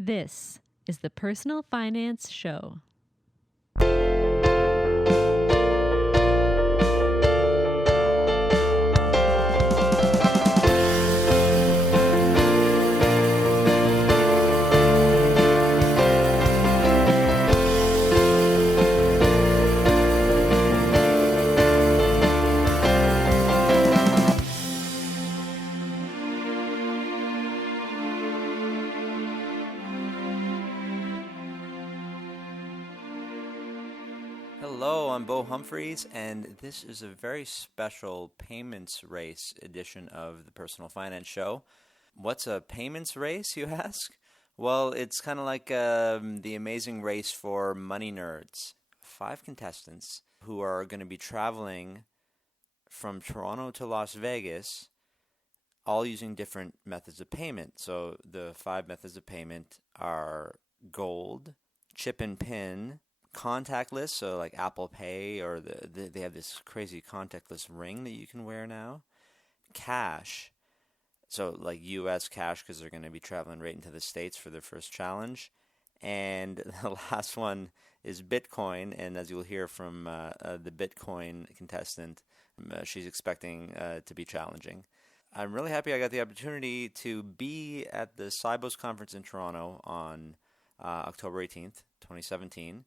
This is the Personal Finance Show. Hello, I'm Bo Humphreys, and this is a very special payments race edition of the Personal Finance Show. What's a payments race, you ask? Well, it's kind of like the amazing race for money nerds. 5 contestants who are going to be traveling from Toronto to Las Vegas, all using different methods of payment. So the 5 methods of payment are gold, chip and pin, contactless, so like Apple Pay, or they have this crazy contactless ring that you can wear now. Cash, so like U.S. cash, because they're going to be traveling right into the States for their first challenge. And the last one is Bitcoin, and as you'll hear from the Bitcoin contestant, she's expecting to be challenging. I'm really happy I got the opportunity to be at the SIBOS conference in Toronto on October 18th, 2017.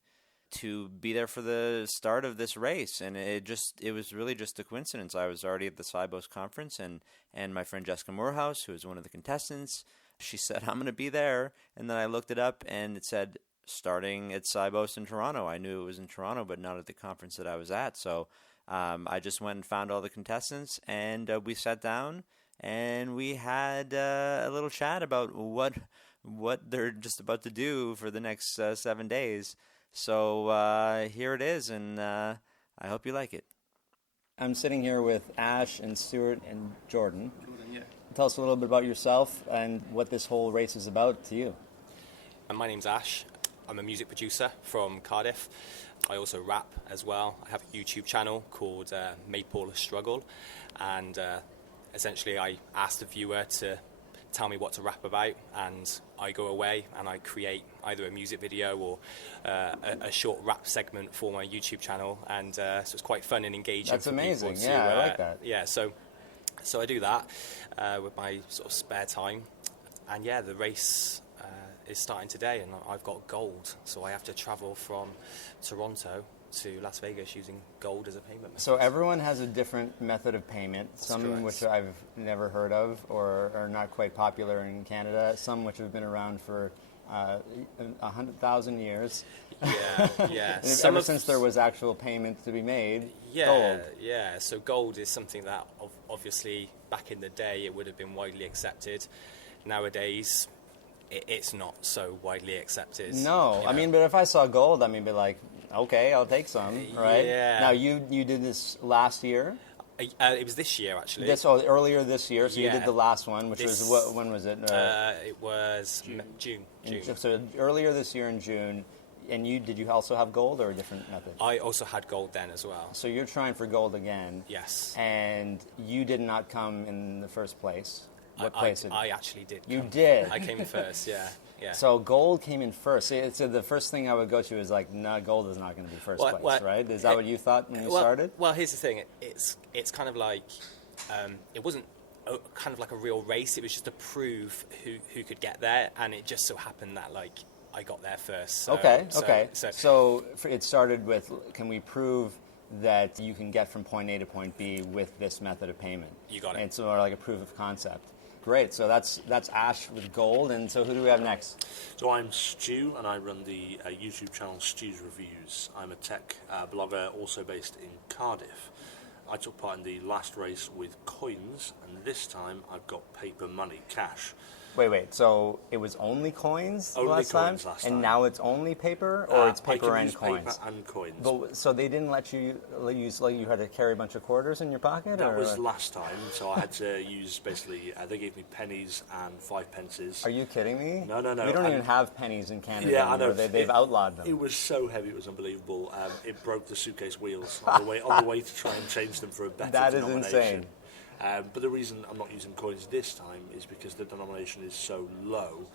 To be there for the start of this race, and it was really just a coincidence. I was already at the SIBOS conference, and my friend Jessica Moorhouse, who is one of the contestants, she said, I'm going to be there, and then I looked it up, and it said, starting at SIBOS in Toronto. I knew it was in Toronto, but not at the conference that I was at, so I just went and found all the contestants, and we sat down, and we had a little chat about what they're just about to do for the next 7 days. So here it is, and I hope you like it. I'm sitting here with Ash and Stuart and Jordan. Yeah. Tell us a little bit about yourself and what this whole race is about to you. My name's Ash. I'm a music producer from Cardiff. I also rap as well. I have a YouTube channel called Maple Struggle, and essentially I asked the viewer to tell me what to rap about, and I go away and I create either a music video or a short rap segment for my YouTube channel, and so it's quite fun and engaging. That's for amazing. People Yeah, to, I like that. Yeah, so I do that with my sort of spare time, and yeah, the race is starting today, and I've got gold, so I have to travel from Toronto to Las Vegas using gold as a payment method. So everyone has a different method of payment, some correct. which I've never heard of or are not quite popular in Canada, some which have been around for 100,000 years. Yeah. Ever since there was actual payment to be made, yeah, gold. Yeah, so gold is something that obviously back in the day it would have been widely accepted. Nowadays, it's not so widely accepted. No, you know? I mean, but if I saw gold, I mean, be like, okay, I'll take some, right? Yeah. Now, you did this last year? It was this year, actually. Earlier this year, so you Yeah. did the last one, which was, when was it? It was June. So earlier this year in June, and did you also have gold or a different method? I also had gold then as well. So you're trying for gold again. Yes. And you did not come in the first place. What place? I actually did. You did? I came first, yeah. So gold came in first. So the first thing I would go to is like, no, gold is not going to be first place, right? Is that what you thought when you started? Well, here's the thing. It's kind of like, it wasn't kind of like a real race. It was just to prove who could get there, and it just so happened that like I got there first. So, okay. So it started with, can we prove that you can get from point A to point B with this method of payment? You got it. It's more like a proof of concept. Great. So that's Ash with gold. And so who do we have next? So I'm Stu, and I run the YouTube channel Stu's Reviews. I'm a tech blogger, also based in Cardiff. I took part in the last race with coins, and this time I've got paper money, cash. Wait. So it was only coins last time? And now it's only paper, or it's paper and coins? Paper and coins. But, so they didn't let you use, like you had to carry a bunch of quarters in your pocket? That was last time, so I had to use basically, they gave me pennies and 5 pences. Are you kidding me? No. We don't even have pennies in Canada. Yeah, I know. They've outlawed them. It was so heavy, it was unbelievable. It broke the suitcase wheels on the way to try and change them for a better denomination. That is insane. But the reason I'm not using coins this time is because the denomination is so low.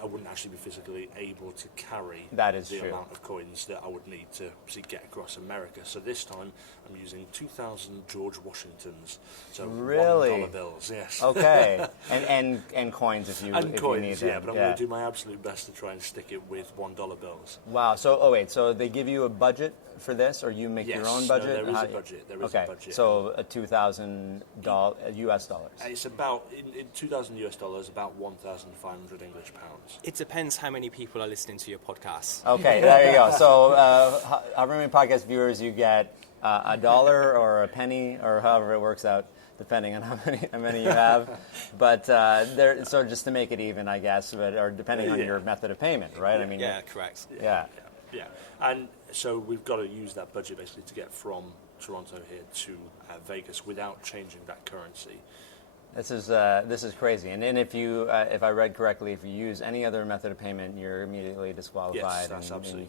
I wouldn't actually be physically able to carry That is the true. amount of coins that I would need to get across America. So this time I'm using 2,000 George Washingtons, so Really? $1 bills. Yes. Okay, and coins if you And if coins, you need yeah, them. but I'm going to do my absolute best to try and stick it with $1 bills. Wow. So, wait. So they give you a budget for this, or you make your Yes, own no, budget? there is How- a budget. There is okay. a budget. So $2,000 US dollars. It's about in 2,000 US dollars, about 1,500 English pounds. It depends how many people are listening to your podcast. Okay, there you go. So, however many podcast viewers you get, a dollar or a penny or however it works out, depending on how many you have. But so just to make it even, I guess, or depending on your method of payment, right? I mean, Yeah, correct. yeah. Yeah, and so we've got to use that budget basically to get from Toronto here to Vegas without changing that currency. This is crazy. And then if I read correctly, if you use any other method of payment, you're immediately disqualified. Yes, that's and absolutely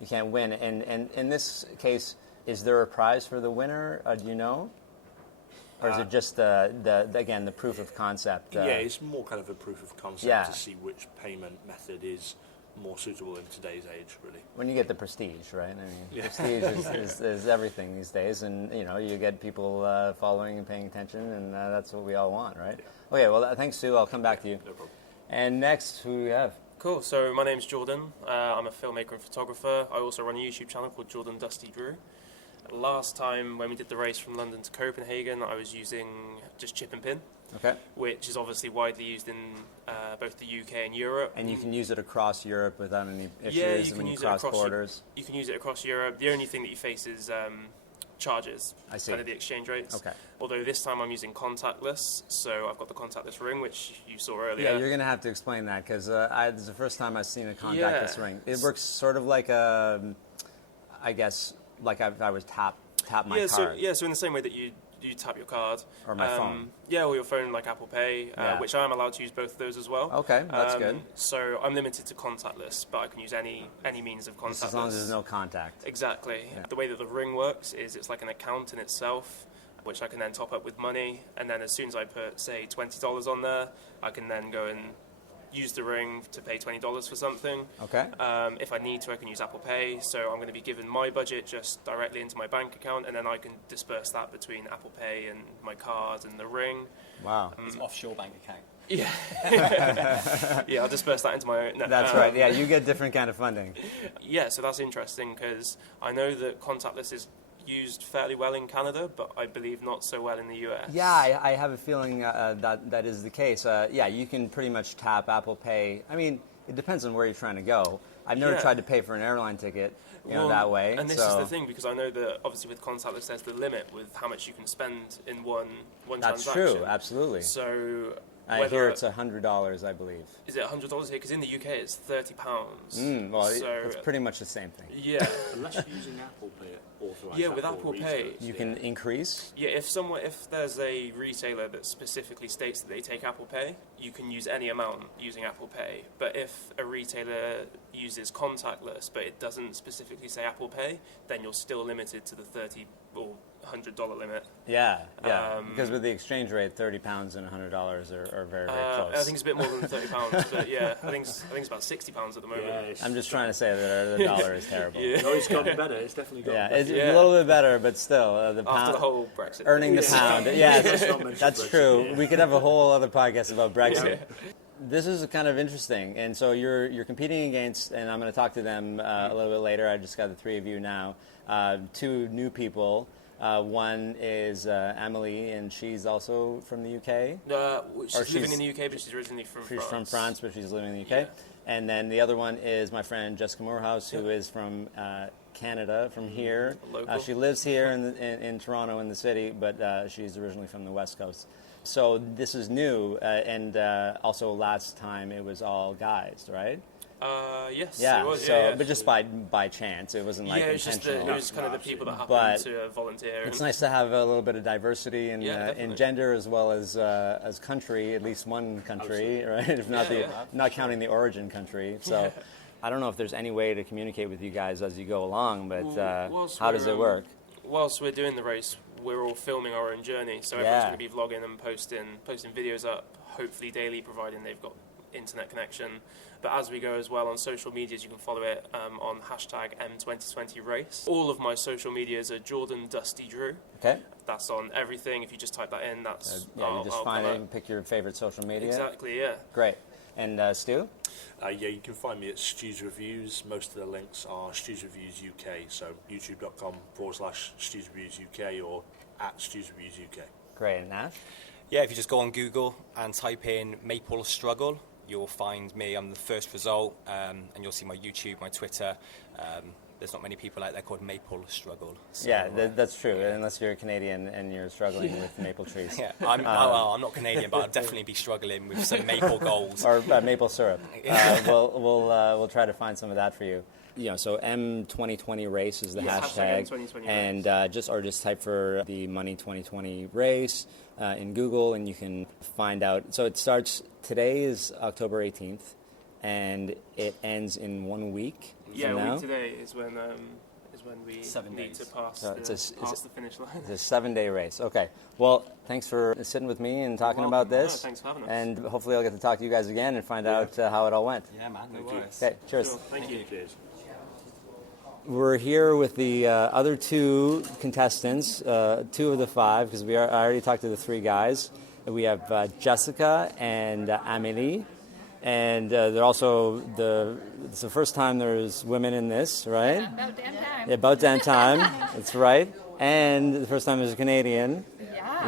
you can't win. And in this case, is there a prize for the winner? Do you know? Or is it just the proof of concept? Yeah, it's more kind of a proof of concept to see which payment method is more suitable in today's age, really. When you get the prestige, right? I mean, prestige is everything these days, and you get people following and paying attention, and that's what we all want, right? Yeah. Okay, well, thanks, Sue. I'll come back to you. No problem. And next, who do we have? Cool. So my name's Jordan. I'm a filmmaker and photographer. I also run a YouTube channel called Jordan Dusty Drew. Last time when we did the race from London to Copenhagen, I was using just chip and pin, Okay. which is obviously widely used in both the UK and Europe. And you can use it across Europe without any issues Yeah, you can when you use it cross across borders. You can use it across Europe. The only thing that you face is charges, I see. kind of the exchange rates. Okay. Although this time I'm using contactless, so I've got the contactless ring, which you saw earlier. Yeah, you're going to have to explain that because this is the first time I've seen a contactless ring. It works sort of like I guess, like if I was tap my card. So in the same way that you tap your card. Or my phone. Yeah, or your phone like Apple Pay, which I am allowed to use both of those as well. Okay, that's good. So I'm limited to contactless, but I can use any means of contactless. Just as long as there's no contact. Exactly. Yeah. The way that the ring works is it's like an account in itself, which I can then top up with money, and then as soon as I put, say, $20 on there, I can then go and use the ring to pay $20 for something. Okay. If I need to, I can use Apple Pay. So I'm going to be given my budget just directly into my bank account, and then I can disperse that between Apple Pay and my card and the ring. Wow. It's an offshore bank account. Yeah. Yeah, I'll disperse that into my own. No, That's right. Yeah, you get different kind of funding. Yeah, so that's interesting because I know that contactless is used fairly well in Canada, but I believe not so well in the US. Yeah, I have a feeling that is the case. Yeah, you can pretty much tap Apple Pay. I mean, it depends on where you're trying to go. I've never tried to pay for an airline ticket, that way. And this is the thing, because I know that obviously with contactless there's the limit with how much you can spend in one That's transaction. true, absolutely. So I hear it's $100, I believe. Is it $100 here? Because in the UK it's £30. Well, so, it's pretty much the same thing. Yeah, unless you're using Apple Pay authorized. Yeah, with Apple Pay. You can increase? Yeah, if there's a retailer that specifically states that they take Apple Pay, you can use any amount using Apple Pay. But if a retailer uses contactless, but it doesn't specifically say Apple Pay, then you're still limited to the $30 or $100 limit. Yeah. Because with the exchange rate, £30 and $100 are very, very close. I think it's a bit more than £30, but yeah, I think it's about £60 at the moment. Yeah, I'm just trying to say that the dollar is terrible. Yeah. No, it's gotten better. It's definitely gotten Yeah, better. it's a little bit better, but still, the pound, After the whole Brexit. earning the pound. Yeah, Let's not mention that's Brexit, true. yeah. We could have a whole other podcast about Brexit. This is kind of interesting, and so you're competing against, and I'm going to talk to them a little bit later. I just got the three of you now. Two new people. One is Emily, and she's also from the UK. She's living in the UK, but she's originally from France. She's from France, but she's living in the UK. Yeah. And then the other one is my friend Jessica Morehouse, who is from Canada, from here. Local. She lives here in Toronto, in the city, but she's originally from the West Coast. So this is new, and also last time it was all guys, right? Yes. Yeah. It was, So, but just by chance, it wasn't like it was just intentional. it was kind of the people that happened But to volunteer. It's nice to have a little bit of diversity in definitely. gender as well as country, at least one country, right? If not not counting the origin country. So I don't know if there's any way to communicate with you guys as you go along, but how does it work? Whilst we're doing the race, we're all filming our own journey, so everyone's going to be vlogging and posting videos up, hopefully daily, providing they've got internet connection. But as we go as well on social medias, you can follow it on hashtag M2020Race. All of my social medias are Jordan Dusty Drew. Okay. That's on everything. If you just type that in, that's... You just find it and pick your favorite social media. Exactly, yeah. Great. And Stu? You can find me at Stu's Reviews. Most of the links are Stu's Reviews UK, so youtube.com/Stu's Reviews UK or at Stu's Reviews UK. Great. And Nash? Yeah, if you just go on Google and type in Maple Struggle, you'll find me. I'm the first result, and you'll see my YouTube, my Twitter. There's not many people out there called Maple Struggle. So, that's true, unless you're Canadian and you're struggling with maple trees. Yeah, I'm not Canadian, but I'll definitely be struggling with some maple goals. Or maple syrup. We'll try to find some of that for you. So M2020 race is the hashtag, M2020 and just type for the Money 2020 race in Google, and you can find out. So it starts today is October 18th, and it ends in 1 week. Yeah, a week today is when we 7 need days. to pass the finish line. It's a 7-day race. Okay. Well, thanks for sitting with me and talking about this. Thanks for having us. And hopefully I'll get to talk to you guys again and find out how it all went. Yeah, man, no worries. Okay, cheers. Sure, thank you. Cheers. We're here with the other two contestants, 2 of the 5, because I already talked to the 3 guys. We have Jessica and Amélie. And they're also it's the first time there's women in this, right? Yeah, about damn time. Yeah, about damn time. That's right. And the first time there's a Canadian.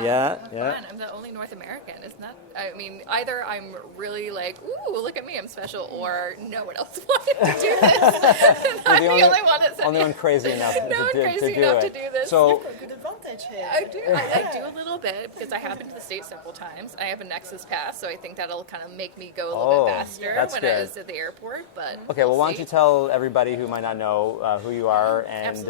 Yeah. Fun. I'm the only North American, isn't that? I mean, either I'm really like, ooh, look at me, I'm special, or no one else wanted to do this. I'm the only one that said only one crazy enough to do this. So Good advantage here. I do. I do a little bit because I have been to the States several times. I have a Nexus pass, so I think that'll kind of make me go a little bit faster when I was at the airport. But okay, well, why don't you tell everybody who might not know who you are and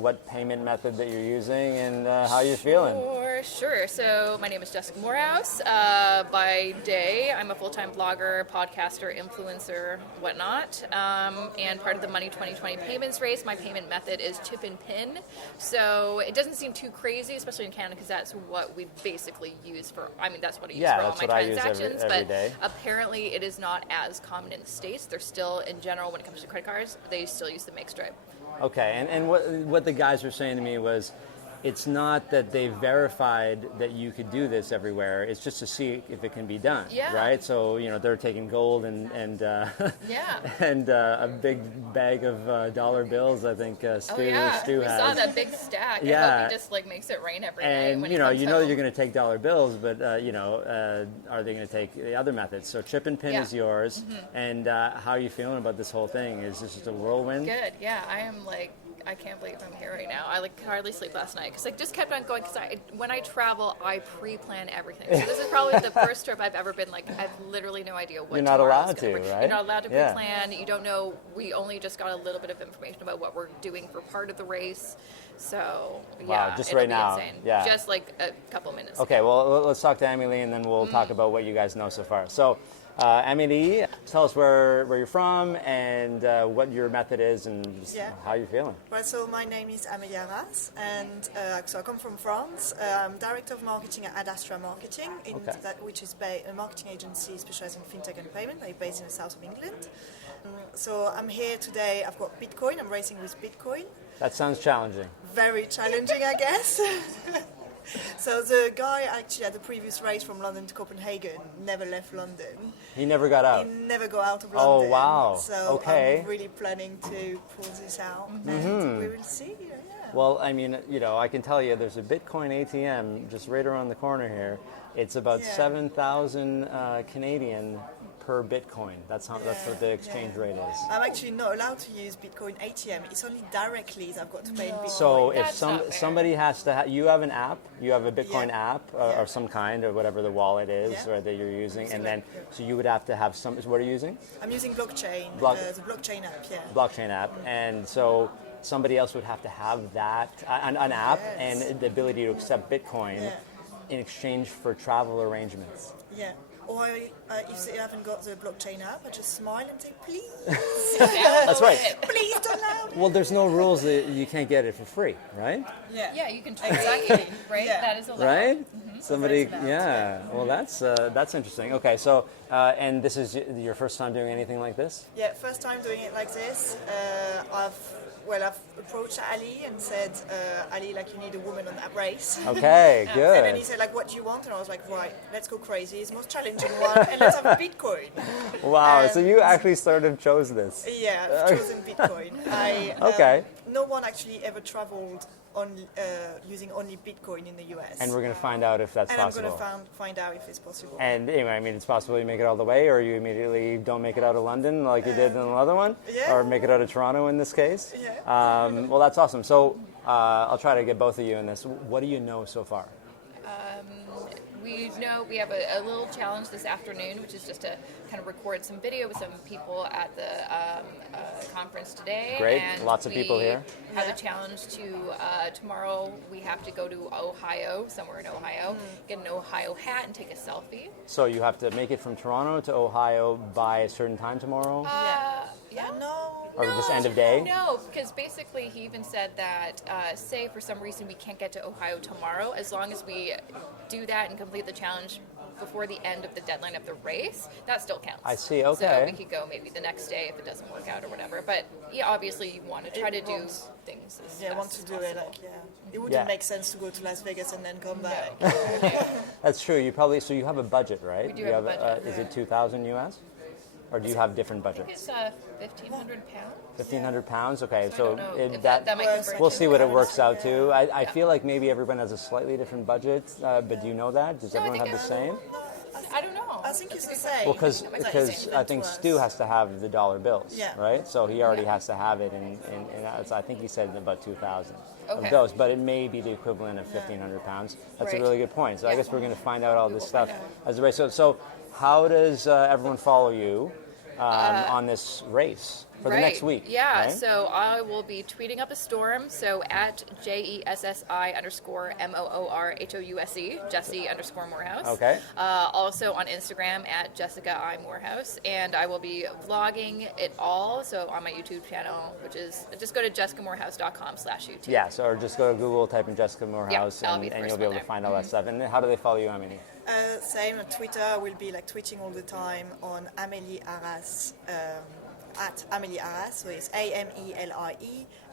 what payment method that you're using and how you're feeling? Sure. So my name is Jessica Morehouse. By day, I'm a full-time blogger, podcaster, influencer, whatnot. And part of the Money 2020 payments race, my payment method is chip and pin. So it doesn't seem too crazy, especially in Canada, because that's what we basically use for. I mean, that's what I use for all my transactions. Every day. Apparently, it is not as common in the States. They're still, in general, when it comes to credit cards, they still use the make stripe. Okay, and what the guys were saying to me was, it's not that they verified that you could do this everywhere. It's just to see if it can be done, right? So they're taking gold and and a big bag of dollar bills. I think Stu has. We saw that big stack. Yeah, I hope he just makes it rain every night. And when that you're going to take dollar bills, but are they going to take the other methods? So chip and pin is yours. Mm-hmm. And how are you feeling about this whole thing? Is this just a whirlwind? Good. Yeah, I am I can't believe I'm here right now. I hardly sleep last night because I just kept on going. Because when I travel, I pre-plan everything. So this is probably the first trip I've ever been I have literally no idea what. You're not allowed to, right? You're not allowed to pre-plan. You don't know. We only just got a little bit of information about what we're doing for part of the race. So just right now, insane. yeah, just a couple minutes. Okay, well, let's talk to Amélie and then we'll talk about what you guys know so far. So. Amélie, tell us where you're from and what your method is and just how you're feeling. Right, so my name is Amélie Arras, and so I come from France. I'm Director of Marketing at Adastra Marketing, which is a marketing agency specializing in fintech and payment. I'm based in the south of England. So I'm here today. I've got Bitcoin. I'm racing with Bitcoin. That sounds challenging. Very challenging, I guess. So the guy actually at the previous race from London to Copenhagen never left London. He never got out? He never got out of London. Oh, wow. So I'm really planning to pull this out. Mm-hmm. And we will see. Yeah. Well, I mean, I can tell you there's a Bitcoin ATM just right around the corner here. It's about 7,000 Canadian per Bitcoin. That's what the exchange rate is. I'm actually not allowed to use Bitcoin ATM. It's only directly that I've got to pay in Bitcoin. So if somebody has to, you have an app, you have a Bitcoin app or some kind or whatever the wallet is that you're using, and then so you would have to have some. What are you using? I'm using blockchain. The blockchain app. Yeah. Blockchain app, and so somebody else would have to have that an app and the ability to accept Bitcoin in exchange for travel arrangements. Yeah. Or if they haven't got the blockchain app, I just smile and say, please, That's right. please download. Well, there's no rules that you can't get it for free, right? Yeah, you can trade, Exactly. right? Yeah. That is allowed. Right? Somebody, That's allowed, yeah. Well, that's interesting. Okay, so and this is your first time doing anything like this? Yeah, first time doing it like this. I've approached Ali and said, Ali, like, you need a woman on that race. Okay, And then he good. said, like, what do you want? And I was like, right, let's go crazy. It's the most challenging one, and let's have a Bitcoin. Wow. So you actually sort of chose this. Yeah, I've chosen Bitcoin. Okay. No one actually ever traveled on using only Bitcoin in the US. And we're going to find out if that's And possible. I'm going to find out if it's possible. And anyway, I mean, it's possible you make it all the way, or you immediately don't make it out of London like you did in the other one, yeah. or make it out of Toronto in this case. Yeah. Well, that's awesome. So I'll try to get both of you in this. What do you know so far? We know we have a little challenge this afternoon, which is just to kind of record some video with some people at the conference today. Great. And Lots of people here. We have a challenge to tomorrow. We have to go to Ohio, somewhere in Ohio, get an Ohio hat and take a selfie. So you have to make it from Toronto to Ohio by a certain time tomorrow? Yeah. No. Or just end of day? No, because basically he even said that, say for some reason we can't get to Ohio tomorrow, as long as we do that and complete the challenge before the end of the deadline of the race, that still counts. I see, So okay. we could go maybe the next day if it doesn't work out or whatever. But yeah, obviously you want to try to do things as Yeah, I fast want to as do it. possible. Like, it wouldn't Yeah. make sense to go to Las Vegas and then come back. That's true. You probably, so you have a budget, right? We do You have a budget. Is it 2,000 US? Or do you have different I think budgets? it's 1,500 pounds. 1,500 pounds? Okay, So I don't know if that might convert we'll to see what it pounds. works out to. I feel like maybe everyone has a slightly different budget, but do you know that? Does No, I everyone think have the same? I don't know. I think it's the That's a same. Well, good question. because I think Stu has to have the dollar bills, Yeah. right? So he already has to have it, and I think he said about 2,000 Okay. of those, but it may be the equivalent of 1,500 pounds. That's Right. a really good point. So I Yeah. guess we're going to find out all We this will stuff find as a race. So how does everyone follow you on this race for the next week? Yeah, right? so I will be tweeting up a storm. So at JESSI_MOORHOUSE, Jessie_Morehouse. Okay. Also on Instagram at Jessica I Morehouse. And I will be vlogging it all. So on my YouTube channel, which is just go to jessicamorehouse.com/YouTube. Yeah, so or just go to Google, type in Jessica Morehouse, that'll be the and first you'll be able one to there. find all that stuff. And how do they follow you, Amelie? Same on Twitter. I will be like tweeting all the time on Amélie Arras at Amélie Arras. So it's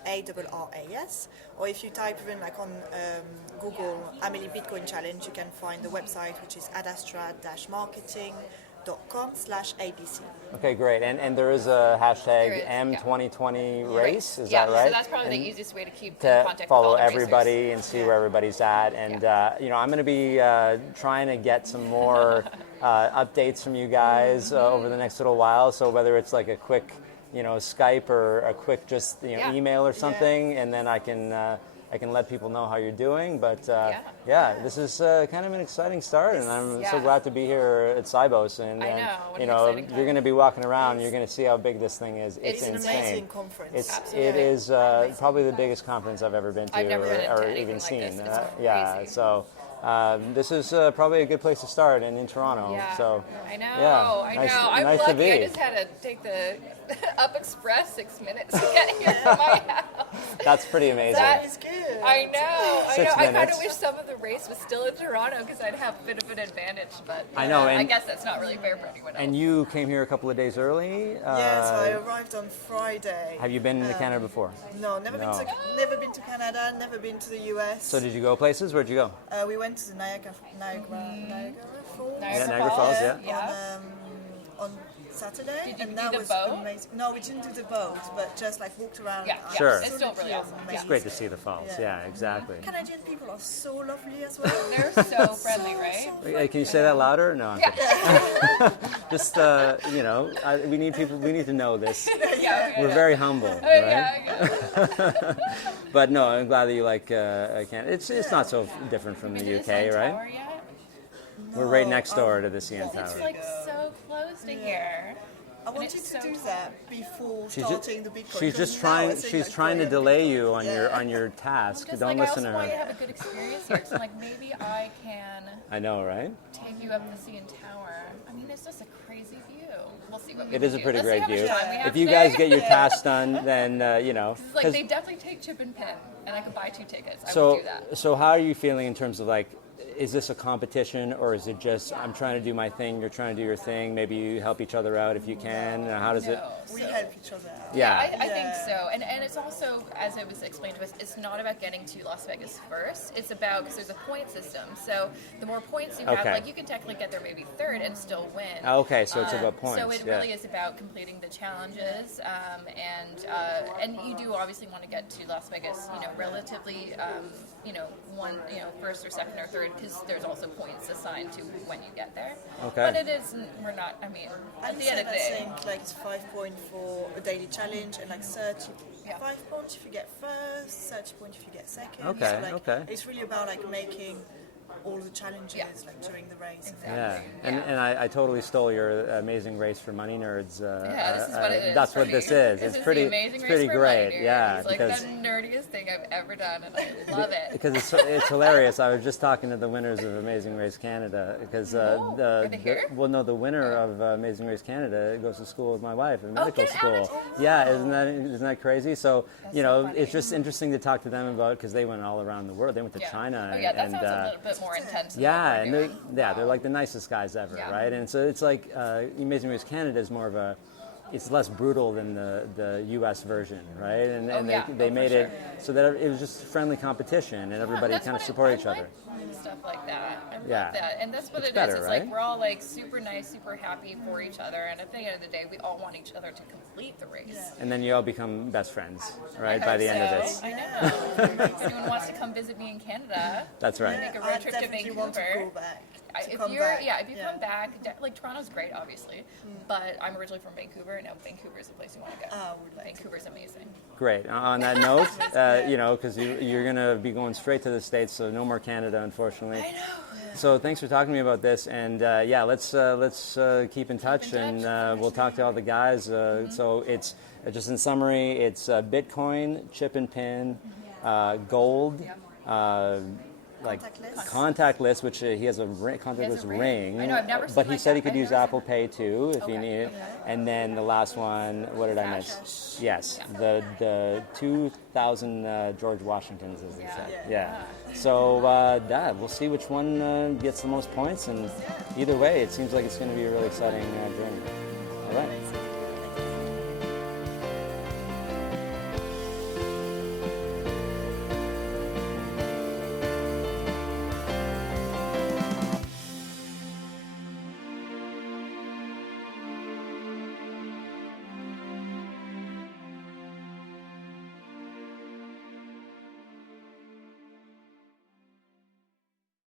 AMELIE_ARRAS. Or if you type even like on Google Amélie Bitcoin Challenge, you can find the website, which is adastra-marketing.com/ABC. Okay, great. And there is a hashtag There is, M2020 race, is yeah, that right? So that's probably And the easiest way to keep in to contact with follow all the racers. everybody and see where everybody's at. And, I'm going to be trying to get some more updates from you guys over the next little while. So whether it's like a quick, Skype or a quick just, Yeah. email or something, and then I can let people know how you're doing. But this is kind of an exciting start, and I'm so Yeah. glad to be here at SIBOS. And, I know, what an you're exciting going to be walking around, you're going to see how big this thing is. It's It's an insane. amazing conference. It is probably the biggest conference I've ever been to I've never been to or anything even like seen. this. It's Yeah, crazy. so this is probably a good place to start, and in Toronto. Yeah, So I know. yeah, I nice- know. I'm nice to lucky. I be. just had to take the Up Express 6 minutes to get here from my house. That's pretty amazing. That It's good. I know. 6 I kind minutes. of wish some of the race was still in Toronto because I'd have a bit of an advantage. But I know, I and- guess that's not really fair for anyone else. And you came here a couple of days early. Yeah, so I arrived on Friday. Have you been to Canada before? No, never been to Canada, never been to the US. So did you go places? Where'd you go? We went to the Niagara Falls. Niagara Falls, yeah. Yeah. On Saturday, Did you and do that the was boat? amazing. No, we didn't do the boat, but just like walked around. Yeah, yeah. Sure. It's still really awesome. It's great to see the falls. Yeah. Yeah, exactly. Canadian people are so lovely as well. They're so friendly, right? Hey, can you say that louder? No. I'm kidding. Just we need people. We need to know this. Yeah. We're very humble, right? Yeah. But no, I'm glad that you like Canada. It's not so different from the Did UK, the CN right? Tower yet? We're right next door to the CN It's Tower. like so close to here. I wanted to do that before She's starting the Bitcoin. She's just trying. She's trying to delay you on your task. Just Don't like, listen I to also want you to her. have a good experience here. So like maybe I can I know, right? take you up the CN Tower. I mean, it's just a crazy view. We'll see what we It can is a do. pretty Let's see great how much view. time we have If you today. guys get your task done, then you know. It's like 'cause- they definitely take chip and pin, and I could buy 2 tickets. I would So, do that. so how are you feeling in terms of like, is this a competition or is it just I'm trying to do my thing, you're trying to do your thing? Maybe you help each other out if you can. How does it? No. We So- help each other out. Yeah. I think so. And it's also, as it was explained to us, it's not about getting to Las Vegas first. It's about, because there's a point system. So the more points you have, Okay. like you can technically get there maybe third and still win. Okay, so it's about points. So it yeah. really is about completing the challenges, and you do obviously want to get to Las Vegas, relatively, first or second or third, because there's also points assigned to when you get there. Okay. But it is, we're not. I mean, at And the end of the day, I think like it's 5 points for a daily challenge and like 35 Yeah. points if you get first, 30 points if you get second. Okay, So, like, okay. It's really about like making all the challenges Yeah. like during the race. Exactly. Yeah, Yeah. and I totally stole your Amazing Race for Money Nerds. Yeah, this is what it is. That's for what me. this is. This It's is pretty, the amazing it's race pretty for great. money, Yeah, it's like because the nerdiest thing I've ever done, and I love it. because it's hilarious. I was just talking to the winners of Amazing Race Canada because are they here? the winner of Amazing Race Canada goes to school with my wife in medical get school. out. Yeah, isn't that crazy? So That's you so know, funny. it's just interesting to talk to them about because they went all around the world. They went to Yeah. China. Oh yeah, that and, sounds a little bit more intense. than yeah, what and we're they're, doing. they're like the nicest guys ever, Yeah. right? And so it's like Amazing Race Canada is more of a, it's less brutal than the U.S. version, right? And, Oh, and yeah. they Oh, made for it so that it was just friendly competition and everybody That's kind of what support I each other. like stuff like that. I Yeah. love that, and that's what It's it is. better, It's right? like we're all like super nice, super happy for each other, and at the end of the day, we all want each other to complete the race. And then you all become best friends, right? I By hope the end of so. this. I know. If anyone wants to come visit me in Canada, That's right. make a I road trip to definitely want to Vancouver. go back. If you come back, like Toronto's great, obviously, but I'm originally from Vancouver, and now Vancouver's the place you want to go. I would like to. Vancouver's amazing. Great. On that note, because you're going to be going straight to the States, so no more Canada, unfortunately. I know. So thanks for talking to me about this, and let's keep in touch, and we'll talk to all the guys. So it's just in summary, it's Bitcoin, chip and pin, gold, like contactless, which he has a contactless ring. I know, I've never but seen he said he that. could use Apple Pay too if you Okay. need it. And then the last one, what did I miss? Yes, the 2,000 George Washingtons, as they said. Yeah. So we'll see which one gets the most points, and either way, it seems like it's going to be a really exciting journey. All right.